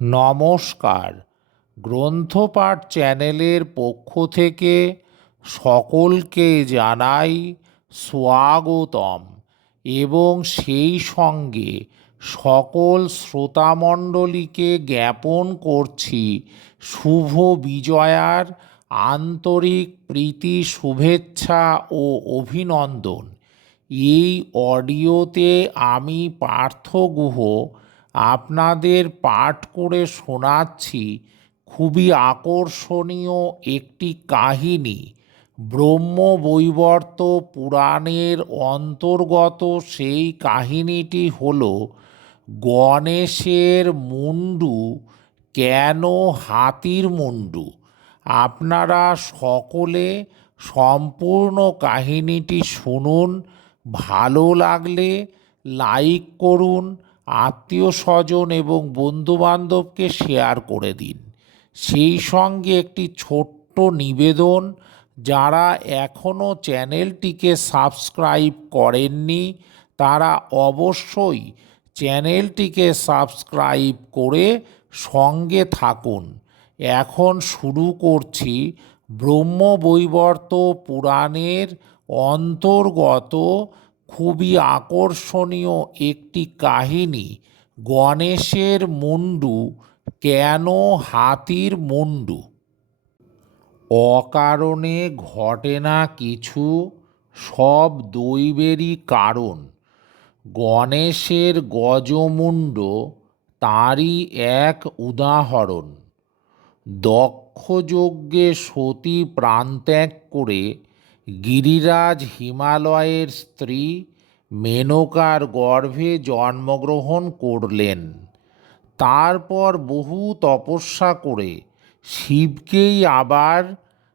নমস্কার। গ্রন্থপাঠ চ্যানেলের পক্ষ থেকে সকলকে জানাই স্বাগতম এবং সেই সঙ্গে সকল শ্রোতামণ্ডলীকে জ্ঞাপন করছি শুভ বিজয়ার আন্তরিক প্রীতি, শুভেচ্ছা ও অভিনন্দন। এই অডিওতে আমি পার্থ গুহ আপনাদের পাঠ করে শোনাচ্ছি খুবই আকর্ষণীয় একটি কাহিনী। ব্রহ্মবৈবর্ত পুরাণের অন্তর্গত সেই কাহিনীটি হল গণেশের মুন্ডু কেন হাতির মুন্ডু। আপনারা সকলে সম্পূর্ণ কাহিনীটি শুনুন। ভালো লাগলে লাইক করুন, আত্মীয় স্বজন এবং বন্ধুবান্ধবকে শেয়ার করে দিন। সেই সঙ্গে একটি ছোট্ট নিবেদন, যারা এখনও চ্যানেলটিকে সাবস্ক্রাইব করেননি তারা অবশ্যই চ্যানেলটিকে সাবস্ক্রাইব করে সঙ্গে থাকুন। এখন শুরু করছি ব্রহ্মবৈবর্ত পুরাণের অন্তর্গত খুবই আকর্ষণীয় একটি কাহিনী, গণেশের মুন্ডু কেন হাতির মুন্ডু। অকারণে ঘটে না কিছু, সব দৈবেরই কারণ। গণেশের গজমুণ্ড তারই এক উদাহরণ। দক্ষ যজ্ঞে সতী প্রাণত্যাগ করে গিরিরাজ হিমালয়ের স্ত্রী মেনকার গর্ভে জন্মগ্রহণ করলেন। তারপর বহু তপস্যা করে শিবকেই আবার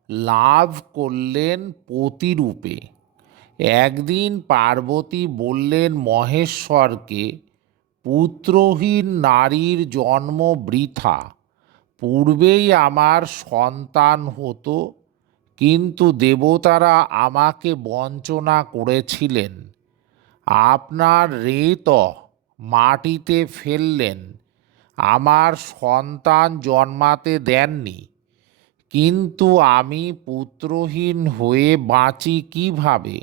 লাভ করলেন পতিরূপে। একদিন পার্বতী বললেন মহেশ্বরকে, পুত্রহীন নারীর জন্ম বৃথা। পূর্বেই আমার সন্তান হতো, কিন্তু দেবতারা আমাকে বঞ্চনা করেছিলেন। আপনার রেত মাটিতে ফেললেন, আমার সন্তান জন্মাতে দেননি। কিন্তু আমি পুত্রহীন হয়ে বাঁচি কিভাবে?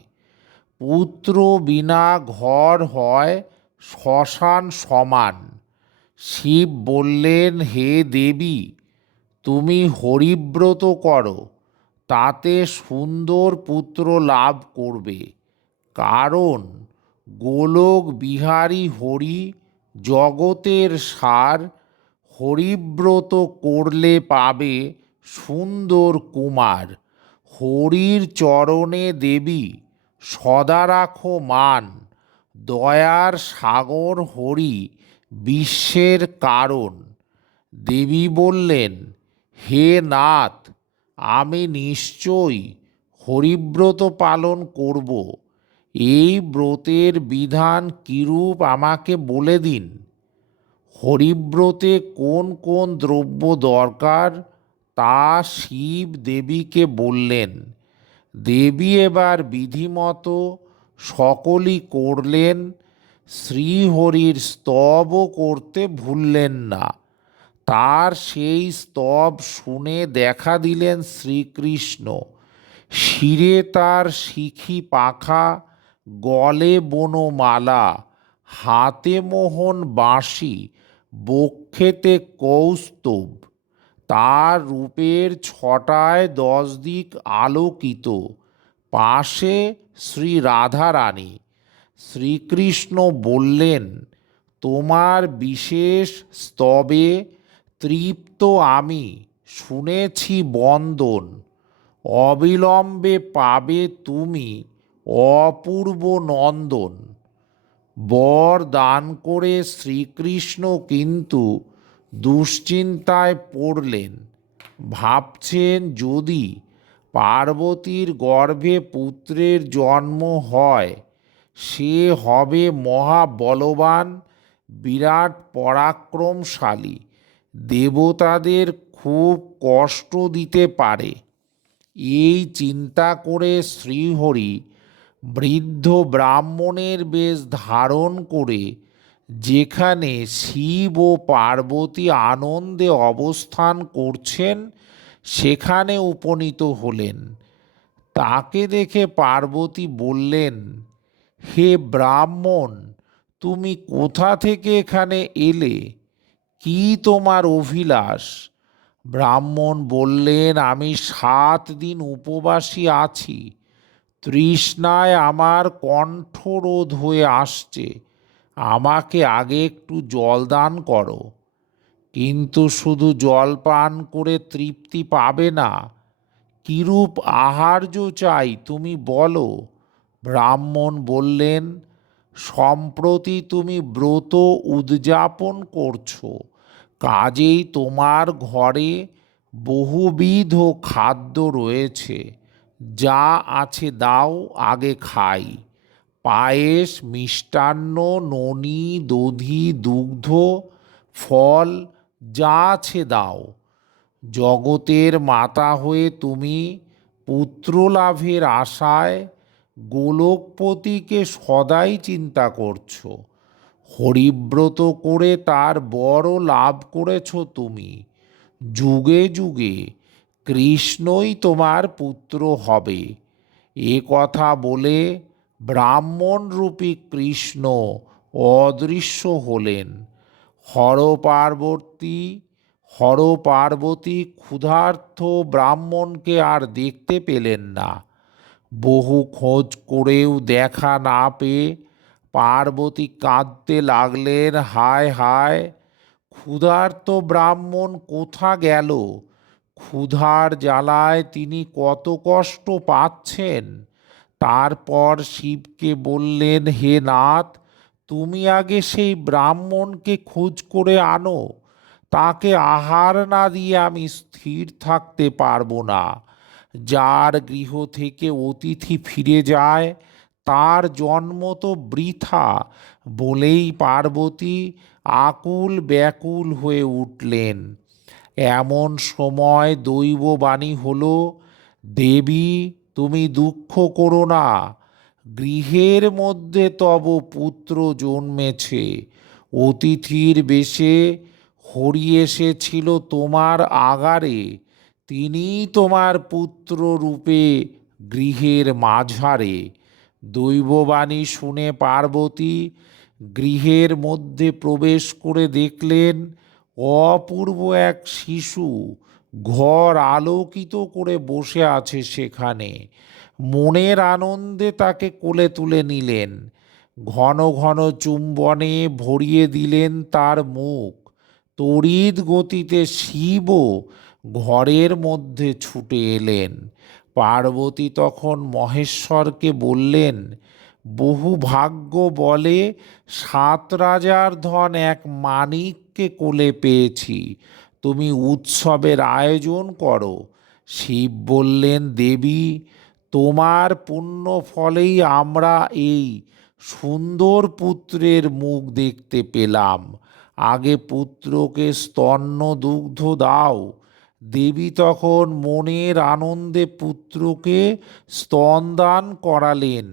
পুত্র বিনা ঘর হয় শ্মশান সমান। শিব বললেন, হে দেবী, তুমি হরিব্রত করো, তাতে সুন্দর পুত্র লাভ করবে। কারণ গোলক বিহারী হরি জগতের সার, হরিব্রত করলে পাবে সুন্দর কুমার। হরির চরণে দেবী সদা রাখো মান, দয়ার সাগর হরি বিশ্বের কারণ। দেবী বললেন, হে নাথ, আমি নিশ্চয়ই হরিব্রত পালন করব। এই ব্রতের বিধান কিরূপ আমাকে বলে দিন। হরিব্রতে কোন কোন দ্রব্য দরকার তা শিব দেবীকে বললেন। দেবী এবার বিধিমতো সকলই করলেন। শ্রীহরির স্তবও করতে ভুললেন না। তার সেই স্তব শুনে দেখা দিলেন শ্রীকৃষ্ণ। শিরে তার শিখি পাখা, গলে বনমালা, হাতে মোহন বাঁশি, বক্ষেতে কৌস্তুভ। তার রূপের ছটায় 10 দিক আলোকিত। পাশে শ্রী রাধারানী। শ্রীকৃষ্ণ বললেন, তোমার বিশেষ স্তবে তৃপ্ত আমি, শুনেছি বন্দন। অবিলম্বে পাবে তুমি অপূর্ব নন্দন। বর দান করে শ্রীকৃষ্ণ কিন্তু দুশ্চিন্তায় পড়লেন। ভাবছেন, যদি পার্বতীর গর্ভে পুত্রের জন্ম হয়, সে হবে মহাবলবান, বিরাট পরাক্রমশালী, দেবতাদের খুব কষ্ট দিতে পারে। এই চিন্তা করে শ্রীহরি বৃদ্ধ ব্রাহ্মণের বেশ ধারণ করে যেখানে শিব ও পার্বতী আনন্দে অবস্থান করছেন সেখানে উপনীত হলেন। তাকে দেখে পার্বতী বললেন, হে ব্রাহ্মণ, তুমি কোথা থেকে এখানে এলে? কি তোমার অভিলাষ? ব্রাহ্মণ বললেন, আমি 7 দিন উপবাসী আছি। তৃষ্ণায় আমার কণ্ঠরোধ হয়ে আসছে। আমাকে আগে একটু জল দান করো। কিন্তু শুধু জল পান করে তৃপ্তি পাবে না। কিরূপ আহার্য চাই তুমি বলো। ব্রাহ্মণ বললেন, সম্প্রতি তুমি ব্রত উদযাপন করছো, কাজেই তোমার ঘরে বহুবিধ খাদ্য রয়েছে। যা আছে দাও, আগে খাই। পায়েস, মিষ্টান্ন, ননি, দধি, দুগ্ধ, ফল যা আছে দাও। জগতের মাতা হয়ে তুমি পুত্র লাভের আশায় গোলকপতিকে সদাই চিন্তা করছো। হরিব্রত করে তার বড় লাভ করেছ তুমি। যুগে যুগে কৃষ্ণই তোমার পুত্র হবে। এ কথা বলে ব্রাহ্মণরূপী কৃষ্ণ অদৃশ্য হলেন। হরপার্বতী হরপার্বতী ক্ষুধার্ত ব্রাহ্মণকে আর দেখতে পেলেন না। বহু খোঁজ করেও দেখা না পেয়ে পার্বতী কাঁদতে লাগলেন, হায় হায়, ক্ষুধার্ত ব্রাহ্মণ কোথা গেল? ক্ষুধার জ্বালায় তিনি কত কষ্ট পাচ্ছেন। তারপর শিবকে বললেন, হে নাথ, তুমি আগে সেই ব্রাহ্মণকে খোঁজ করে আনো। তাকে আহার না দিয়ে আমি স্থির থাকতে পারবো না। যার গৃহ থেকে অতিথি ফিরে যায় তার জন্ম তো বৃথা। বলেই পার্বতী আকুল ব্যাকুল হয়ে উঠলেন। এমন সময় দৈববাণী হলো, দেবী, তুমি দুঃখ করো না। গৃহের মধ্যে তব পুত্র জন্মেছে। অতিথির বেশে হরি এসেছিল তোমার আগারে। তিনিই তোমার পুত্র রূপে গৃহের মাঝারে। দৈববাণী শুনে পার্বতী গৃহের মধ্যে প্রবেশ করে দেখলেন অপূর্ব এক শিশু ঘর আলোকিত করে বসে আছে সেখানে। মনের আনন্দে তাকে কোলে তুলে নিলেন। ঘন ঘন চুম্বনে ভরিয়ে দিলেন তার মুখ। তড়িৎ গতিতে শিবও ঘরের মধ্যে ছুটে এলেন। পার্বতী তখন মহেশ্বরকে বললেন, বহু ভাগ্য বলে 7 রাজার ধন এক মানিককে কোলে পেয়েছি। তুমি উৎসবের আয়োজন করো। শিব বললেন, দেবী, তোমার পুণ্য ফলেই আমরা এই সুন্দর পুত্রের মুখ দেখতে পেলাম। আগে পুত্রকে স্তন্য দুগ্ধ দাও। দেবী তখন মনের আনন্দে পুত্রকে স্তনদান করালেন।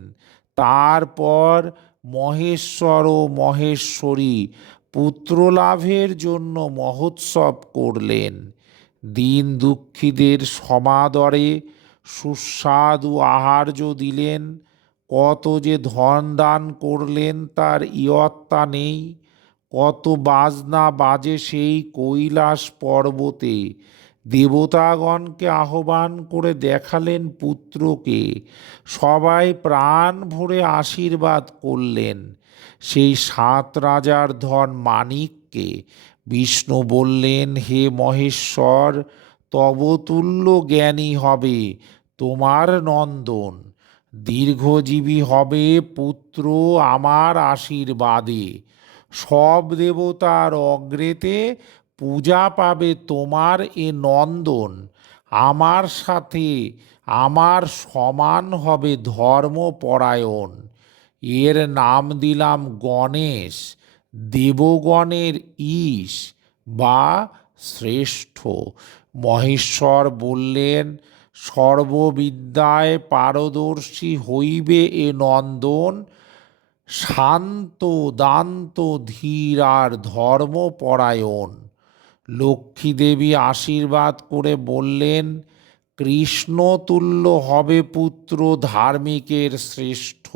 তারপর মহেশ্বর ও মহেশ্বরী পুত্রলাভের জন্য মহোৎসব করলেন। দীন দুঃখীদের সমাদরে সুস্বাদু আহার্য দিলেন। কত যে ধন দান করলেন তার ইয়ত্তা নেই। কত বাজনা বাজে সেই কৈলাস পর্বতে। দেবতাগণকে আহ্বান করে দেখালেন পুত্রকে। সবাই প্রাণ ভরে আশীর্বাদ করলেন। সেই 7 রাজার ধন মানিককে বিষ্ণু বললেন, হে মহেশ্বর, তবতুল্য জ্ঞানী হবে তোমার নন্দন। দীর্ঘজীবী হবে পুত্র আমার আশীর্বাদে। সব দেবতার অগ্রেতে পূজা পাবে তোমার এ নন্দন। আমার সাথে আমার সমান হবে ধর্মপরায়ণ। এর নাম দিলাম গণেশ, দেবগণের ঈশ বা শ্রেষ্ঠ। মহেশ্বর বললেন, সর্ববিদ্যায় পারদর্শী হইবে এ নন্দন। শান্ত দান্ত ধীর আর ধর্মপরায়ণ। লক্ষ্মী দেবী আশীর্বাদ করে বললেন, কৃষ্ণতুল্য হবে পুত্র ধার্মিকের শ্রেষ্ঠ,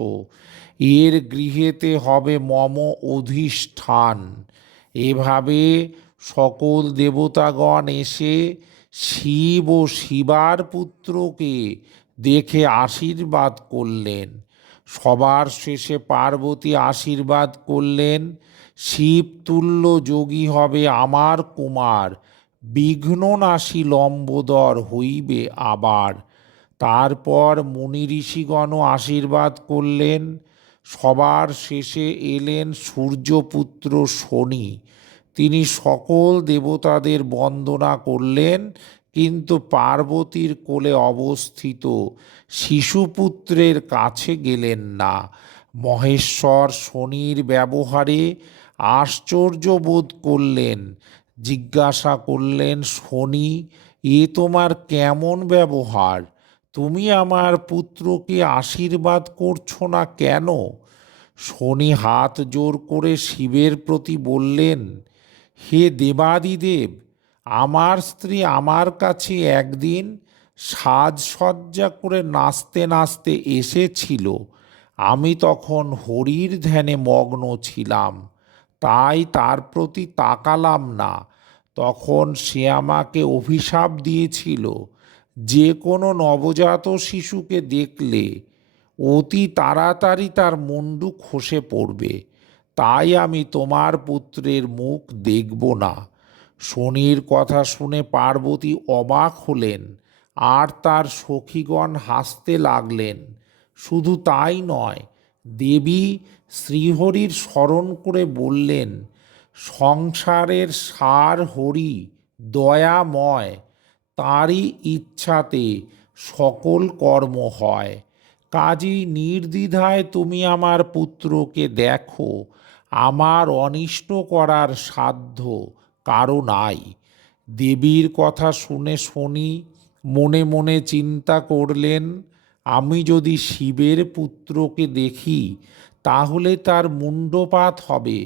এর গৃহেতে হবে মম অধিষ্ঠান। এভাবে সকল দেবতাগণ এসে শিব ও শিবার পুত্রকে দেখে আশীর্বাদ করলেন। সবার শেষে পার্বতী আশীর্বাদ করলেন, শিবতুল্য যোগী হবে আমার কুমার, বিঘ্ননাশী লম্বোদর হইবে আবার। তারপর মুনি ঋষিগণও আশীর্বাদ করলেন। সবার শেষে এলেন সূর্যপুত্র শনি। তিনি সকল দেবতাদের বন্দনা করলেন, কিন্তু পার্বতীর কোলে অবস্থিত শিশুপুত্রের কাছে গেলেন না। মহেশ্বর শনির ব্যবহারে আশ্চর্য বোধ করলেন। জিজ্ঞাসা করলেন, শনি, এ তোমার কেমন ব্যবহার? তুমি আমার পুত্রকে আশীর্বাদ করছো না কেন? শনি হাত জোর করে শিবের প্রতি বললেন, হে দেবাদিদেব, আমার স্ত্রী আমার কাছে একদিন সাজসজ্জা করে নাচতে নাচতে এসেছিল। আমি তখন হরির ধ্যানে মগ্ন ছিলাম, তাই তার প্রতি তাকালাম না। তখন সে আমাকে অভিশাপ দিয়েছিল, যে কোনো নবজাত শিশুকে দেখলে অতি তাড়াতাড়ি তার মুন্ডু খসে পড়বে। তাই আমি তোমার পুত্রের মুখ দেখব না। শনির কথা শুনে পার্বতী অবাক হলেন, আর তার সখীগণ হাসতে লাগলেন। শুধু তাই নয়, দেবী শ্রীহরির স্মরণ করে বললেন, সংসারের সার হরি, দয়াময়, তাঁরই ইচ্ছাতে সকল কর্ম হয়। কাজেই নির্দ্বিধায় তুমি আমার পুত্রকে দেখো, আমার অনিষ্ট করার সাধ্য কারো নাই। দেবীর কথা শুনে শনি মনে মনে চিন্তা করলেন, আমি যদি শিবের পুত্রকে দেখি তাহলে তার মুণ্ডপাত হবে,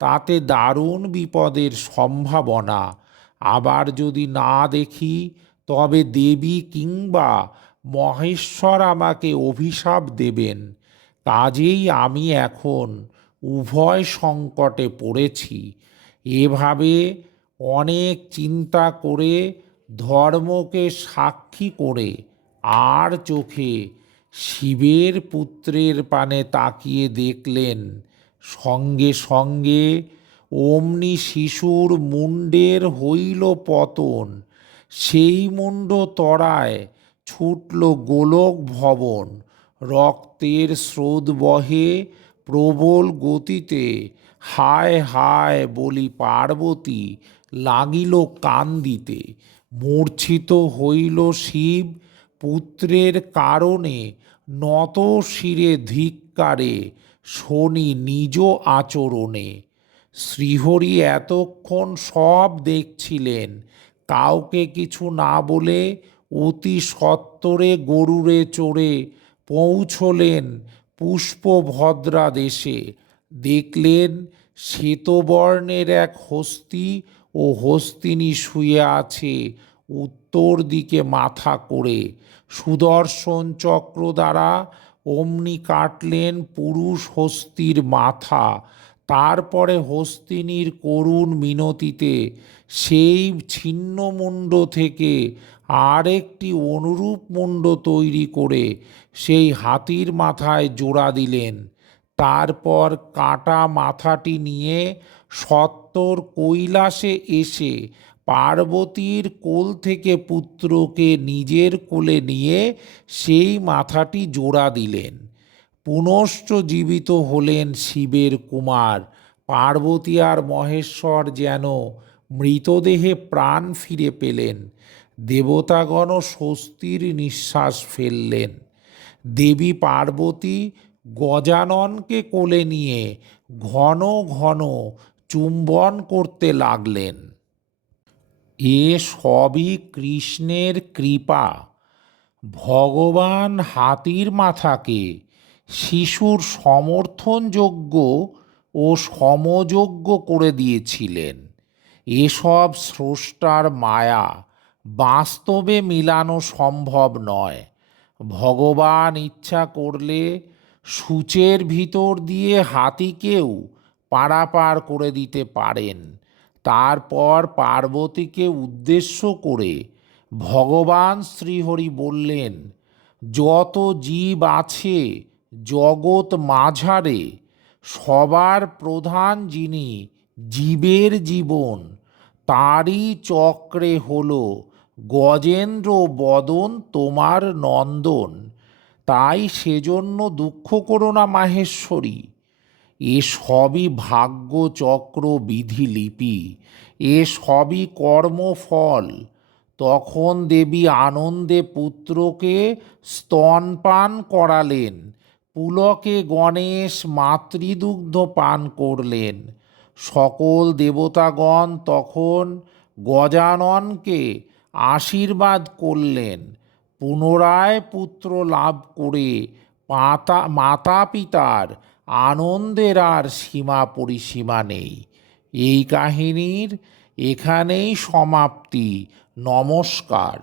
তাতে দারুণ বিপদের সম্ভাবনা। আবার যদি না দেখি তবে দেবী কিংবা মহেশ্বর আমাকে অভিশাপ দেবেন। কাজেই আমি এখন উভয় সংকটে পড়েছি। এভাবে অনেক চিন্তা করে, ধর্মকে সাক্ষী করে, আর চোখে শিবের পুত্রের পানে তাকিয়ে দেখলেন, সঙ্গে সঙ্গে অমনি শিশুর মুণ্ডের হইল পতন। সেই মুণ্ড তরায় ছুটল গোলক ভবন। রক্তের স্রোত বহে প্রবল গতিতে। হায় হায় বলি পার্বতী লাগিল কান্দিতে। মূর্ছিত হইল শিব পুত্রের কারণে, নত শিরে ধিক্কারে শনি নিজ আচরণে। শ্রীহরি এতক্ষণ সব দেখছিলেন। কাউকে কিছু না বলে অতি সত্বরে গরুড়ে চড়ে পৌঁছলেন পুষ্পভদ্রা দেশে। দেখলেন শ্বেতবর্ণের এক হস্তি ও হস্তিনী শুয়ে আছে উত্তর দিকে মাথা করে। সুদর্শন চক্র দ্বারা অমনি কাটলেন পুরুষ হস্তির মাথা। তারপরে হস্তিনীর করুণ মিনতিতে সেই ছিন্ন মুণ্ড থেকে আর একটি অনুরূপ মুণ্ড তৈরি করে সেই হাতির মাথায় জোড়া দিলেন। তারপর কাটা মাথাটি নিয়ে সত্বর কৈলাসে এসে পার্বতীর কোল থেকে পুত্রকে নিজের কোলে নিয়ে সেই মাথাটি জোড়া দিলেন। পুনশ্চ জীবিত হলেন শিবের কুমার। পার্বতী আর মহেশ্বর যেন মৃতদেহে প্রাণ ফিরে পেলেন। দেবতাগণও স্বস্তির নিঃশ্বাস ফেললেন। দেবী পার্বতী গজাননকে কোলে নিয়ে ঘন ঘন চুম্বন করতে লাগলেন। এ সবই কৃষ্ণের কৃপা। ভগবান হাতির মাথাকে শিশুর সমর্থনযোগ্য ও সমযোগ্য করে দিয়েছিলেন। এসব স্রষ্টার মায়া বাস্তবে মিলানো সম্ভব নয়। ভগবান ইচ্ছা করলে সূচের ভিতর দিয়ে হাতিকেও পারাপার করে দিতে পারেন। তারপর পার্বতীকে উদ্দেশ্য করে ভগবান শ্রীহরি বললেন, যত জীব আছে জগৎ মাঝারে, সবার প্রধান যিনি জীবের জীবন, তারই চক্রে হল গজেন্দ্র বদন তোমার নন্দন। তাই সেজন্য দুঃখ করো না মাহেশ্বরী। এ সবই ভাগ্যচক্র বিধিলিপি, এ সবই কর্মফল। তখন দেবী আনন্দে পুত্রকে স্তনপান করালেন, পুলকে গণেশ মাতৃদুগ্ধ পান করলেন। সকল দেবতাগণ তখন গজাননকে আশীর্বাদ করলেন। পুনরায় পুত্র লাভ করে মাতা পিতার আনন্দের আর সীমা পরিসীমা নেই। এই কাহিনীর এখানেই সমাপ্তি। নমস্কার।